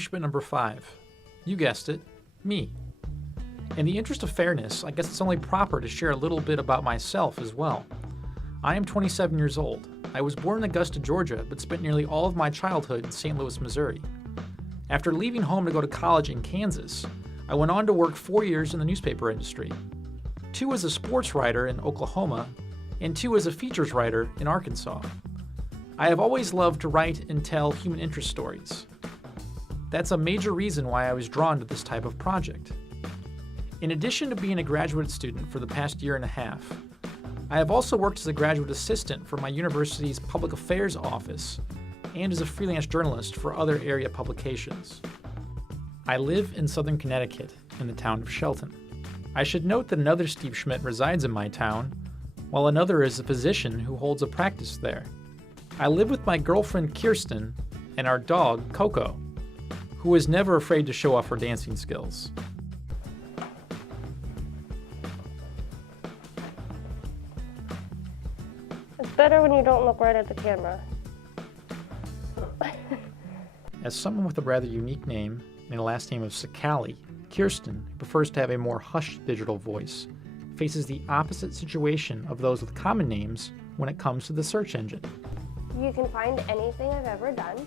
Steve Schmidt number 5. You guessed it, me. In the interest of fairness, I guess it's only proper to share a little bit about myself as well. I am 27 years old. I was born in Augusta, Georgia, but spent nearly all of my childhood in St. Louis, Missouri. After leaving home to go to college in Kansas, I went on to work 4 years in the newspaper industry. 2 as a sports writer in Oklahoma, and 2 as a features writer in Arkansas. I have always loved to write and tell human interest stories. That's a major reason why I was drawn to this type of project. In addition to being a graduate student for the past year and a half, I have also worked as a graduate assistant for my university's public affairs office and as a freelance journalist for other area publications. I live in southern Connecticut in the town of Shelton. I should note that another Steve Schmidt resides in my town, while another is a physician who holds a practice there. I live with my girlfriend Kirsten and our dog Coco, who is never afraid to show off her dancing skills. It's better when you don't look right at the camera. As someone with a rather unique name and a last name of Sakali, Kirsten, who prefers to have a more hushed digital voice, faces the opposite situation of those with common names when it comes to the search engine. You can find anything I've ever done,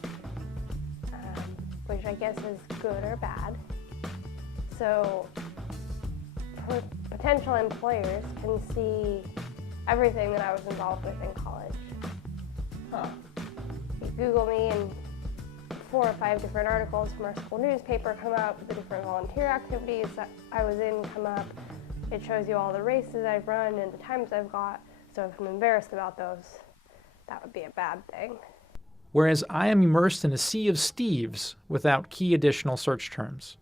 which I guess is good or bad. So potential employers can see everything that I was involved with in college. Huh. You Google me and 4 or 5 different articles from our school newspaper come up, the different volunteer activities that I was in come up. It shows you all the races I've run and the times I've got, so if I'm embarrassed about those, that would be a bad thing. Whereas I am immersed in a sea of Steves without key additional search terms.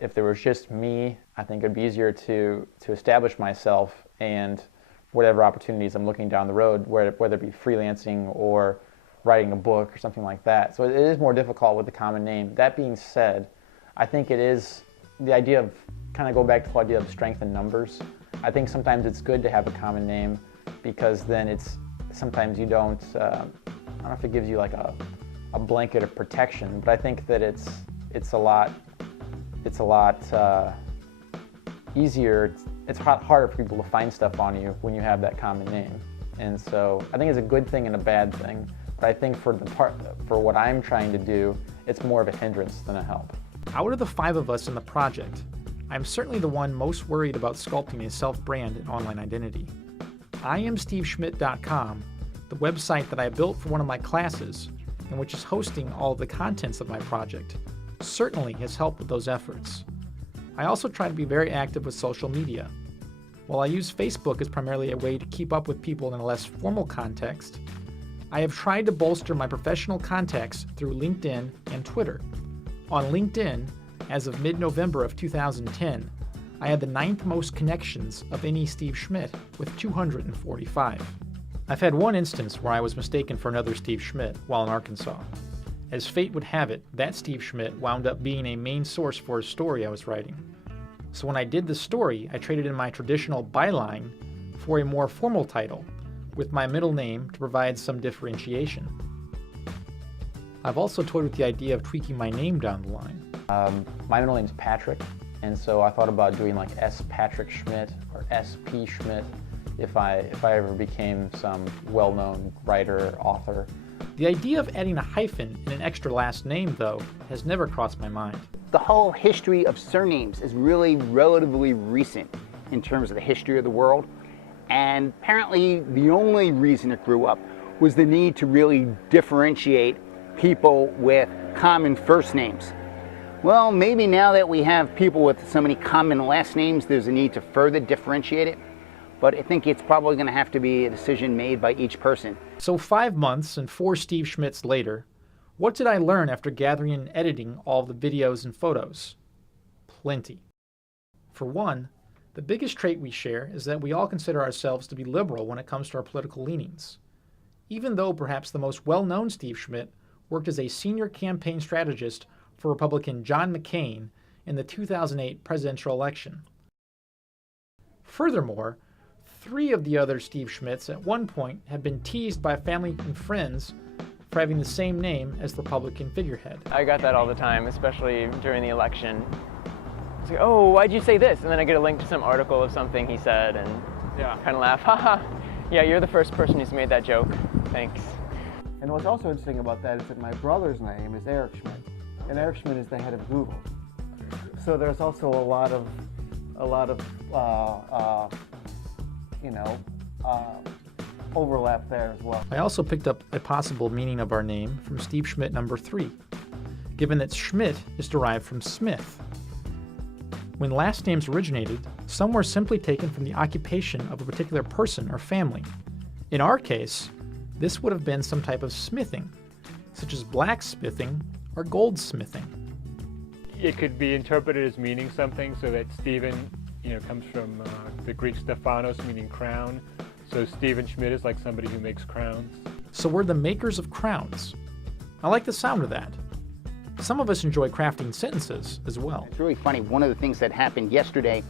If there was just me, I think it would be easier to establish myself and whatever opportunities I'm looking down the road, whether it be freelancing or writing a book or something like that. So it is more difficult with the common name. That being said, I think it is the idea of, kind of go back to the idea of strength in numbers. I think sometimes it's good to have a common name because then sometimes you don't, I don't know if it gives you like a blanket of protection, but I think that it's a lot easier, it's a lot harder for people to find stuff on you when you have that common name. And so I think it's a good thing and a bad thing, but I think for what I'm trying to do, it's more of a hindrance than a help. Out of the 5 of us in the project, I'm certainly the one most worried about sculpting a self-brand and online identity. IamSteveSchmidt.com, the website that I built for one of my classes, and which is hosting all of the contents of my project, certainly has helped with those efforts. I also try to be very active with social media. While I use Facebook as primarily a way to keep up with people in a less formal context, I have tried to bolster my professional contacts through LinkedIn and Twitter. On LinkedIn, as of mid-November of 2010, I had the 9th most connections of any Steve Schmidt with 245. I've had one instance where I was mistaken for another Steve Schmidt while in Arkansas. As fate would have it, that Steve Schmidt wound up being a main source for a story I was writing. So when I did the story, I traded in my traditional byline for a more formal title, with my middle name to provide some differentiation. I've also toyed with the idea of tweaking my name down the line. My middle name's Patrick, and so I thought about doing like S. Patrick Schmidt or S.P. Schmidt if I ever became some well-known writer, author. The idea of adding a hyphen and an extra last name, though, has never crossed my mind. The whole history of surnames is really relatively recent in terms of the history of the world, and apparently the only reason it grew up was the need to really differentiate people with common first names. Well, maybe now that we have people with so many common last names, there's a need to further differentiate it, but I think it's probably going to have to be a decision made by each person. So 5 months and 4 Steve Schmidts later, what did I learn after gathering and editing all the videos and photos? Plenty. For one, the biggest trait we share is that we all consider ourselves to be liberal when it comes to our political leanings. Even though perhaps the most well-known Steve Schmidt worked as a senior campaign strategist for Republican John McCain in the 2008 presidential election. Furthermore, 3 of the other Steve Schmidts at one point have been teased by family and friends for having the same name as the Republican figurehead. I got that all the time, especially during the election. It's like, oh, why'd you say this? And then I get a link to some article of something he said and kind of laugh, haha. Yeah, you're the first person who's made that joke. Thanks. And what's also interesting about that is that my brother's name is Eric Schmidt, and Eric Schmidt is the head of Google. So there's also a lot of overlap there as well. I also picked up a possible meaning of our name from Steve Schmidt number 3, given that Schmidt is derived from Smith. When last names originated, some were simply taken from the occupation of a particular person or family. In our case, this would have been some type of smithing, such as blacksmithing or goldsmithing. It could be interpreted as meaning something, so that Stephen, comes from the Greek Stephanos, meaning crown. So Stephen Schmidt is like somebody who makes crowns. So we're the makers of crowns. I like the sound of that. Some of us enjoy crafting sentences as well. It's really funny. One of the things that happened yesterday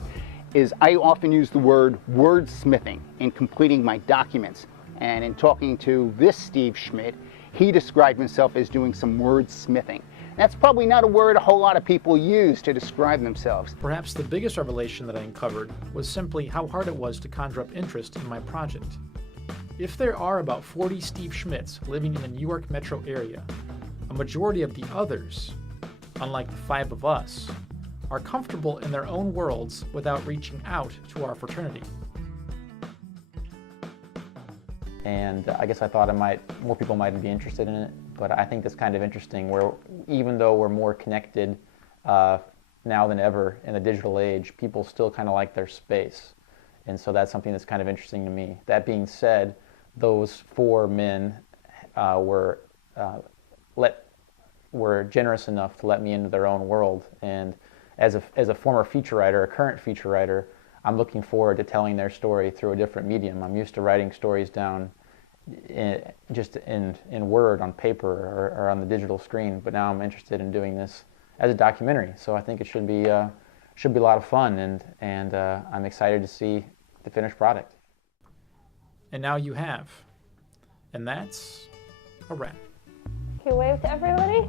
is I often use the word wordsmithing in completing my documents. And in talking to this Steve Schmidt, he described himself as doing some wordsmithing. That's probably not a word a whole lot of people use to describe themselves. Perhaps the biggest revelation that I uncovered was simply how hard it was to conjure up interest in my project. If there are about 40 Steve Schmidts living in the New York metro area, a majority of the others, unlike the 5 of us, are comfortable in their own worlds without reaching out to our fraternity. And I guess I thought more people might be interested in it, but I think that's kind of interesting where even though we're more connected now than ever in the digital age, people still kind of like their space. And so that's something that's kind of interesting to me. That being said, those 4 men were generous enough to let me into their own world. And as a former feature writer, a current feature writer, I'm looking forward to telling their story through a different medium. I'm used to writing stories down just in Word on paper or on the digital screen, but now I'm interested in doing this as a documentary. So I think it should be a lot of fun, and I'm excited to see the finished product. And now you have. And that's a wrap. Can you wave to everybody?